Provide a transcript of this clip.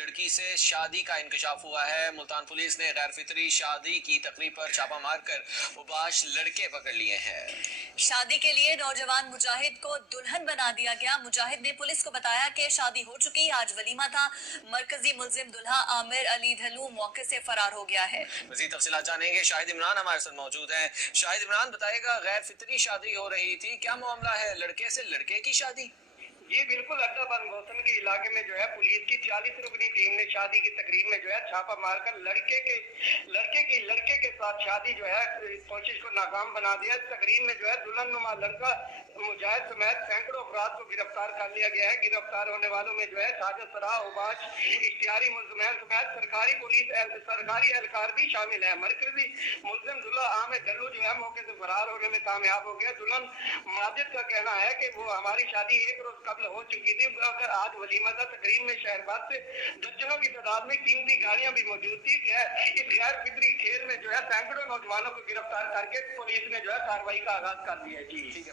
लड़की से शादी का इंकशाफ हुआ है। मुल्तान पुलिस ने गैर फितरी शादी की तकरीब पर छापा मारकर मुबाश लड़के पकड़ लिए हैं। शादी के लिए नौजवान मुजाहिद को दुल्हन बना दिया गया। मुजाहिद ने पुलिस को बताया कि शादी हो चुकी, आज वलीमा था। मरकजी मुल्जिम दुल्हा आमिर अली धलू मौके से फरार हो गया है। मजीद तफसीलात जानेंगे, शाहिद इमरान हमारे साथ मौजूद हैं। शाहिद इमरान, बताएगा गैर फितरी शादी हो रही थी, क्या मामला है? लड़के से लड़के की शादी? जी बिल्कुल, अड्डा बनघोसन के इलाके में जो है पुलिस की 40 रुकनी टीम ने शादी की तकरीब में जो है छापा मारकर लड़के के साथ शादी जो है कोशिश को नाकाम बना दिया। इस तकरीब में जो है दुल्हन नुमा लड़का मुजाहिद समेत सैकड़ों अफराद को गिरफ्तार कर लिया गया है। गिरफ्तार होने वालों में जो है साजिद सराह, उबाश, इश्तिहारी मुल्जिमैन समेत सरकारी एहलकार भी शामिल है। मरकजी मुल्जिम दुल्हा आमिर गल्लू जो है मौके से फरार होने में कामयाब हो गया। दुल्हन माजिद का कहना है कि वो हमारी शादी एक रोज कबल हो चुकी थी, अगर आज वलीमा था। तकरीब में शहरबाद से दर्जनों की तादाद में कीमती गाड़ियां भी मौजूद थी। इस गैर फितरी खेल में जो है सैकड़ों नौजवानों को गिरफ्तार करके पुलिस ने जो है कार्रवाई का आगाज कर दिया। जी।